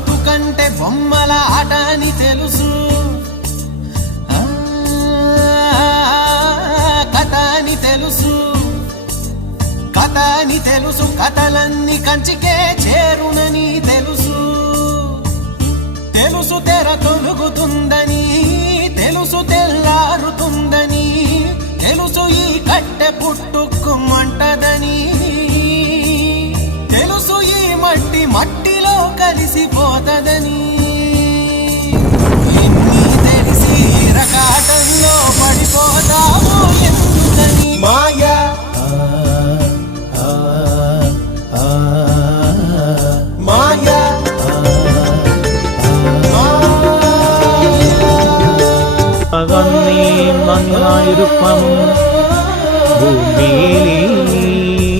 బతుకంటే బొమ్మల ఆట అని తెలుసు, కథ అని తెలుసు, కథ అని తెలుసు, కథలన్నీ కంచికే చేరునని తెలుసు, తెలుసు తెర తొలుగుతుందని, తెలుసు తెల్లారుతుందని, తెలుసు ఈ కట్టె పుట్టుకుమంటదని, తెలుసు ఈ మట్టి మట్టిలో కలిసిపోతదని, ఎన్ని తెలిసి రకాటంలో పడిపోతావు ఎందుకని మాయా మాయా மண்ணாயிருப்பம் பூமியிலே